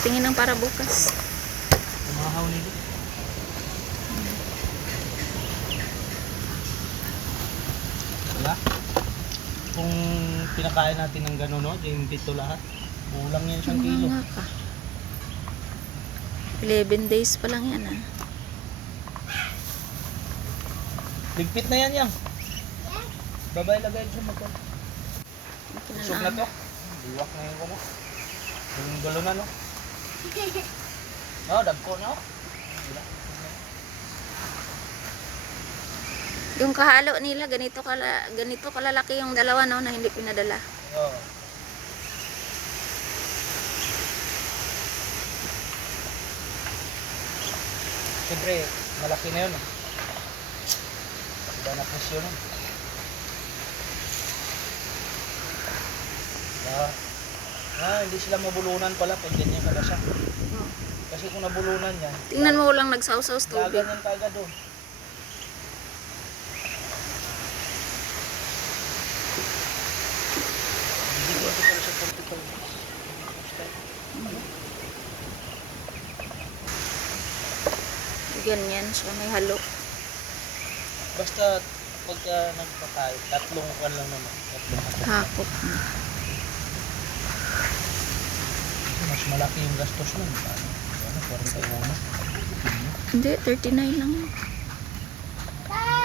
Tingin ng para bukas. Umahaw nito. Wala. Kung pinakain natin ng gano'n, no? Yung dito lahat. Kulang yan 1 kilo. Nga ka. 11 days pa lang yan, ah. Ligpit na yan yan. Babay lagay sa motor. Usog na to. Biwak na yung kumo. Yung gulo na, no? No, dagko, no? Yung kahalo nila, ganito kalalaki yung dalawa, no, na hindi pinadala. Oo. Siyempre, malaki na yun. Iba na presyo nun. Hindi sila mabulunan pala pag ganyan kalasa. Kasi kung nabulunan yan, Tingnan mo lang nagsawsaw sa tubig. gaganyan kagad doon. Hindi ko ito pala sa 45. Ganyan siya, may halo. Basta pagka nagpatay, 3 kan lang naman. 3 Hakot. Mas malaki yung gastos nun. Ano, 41. Hindi, 39 lang.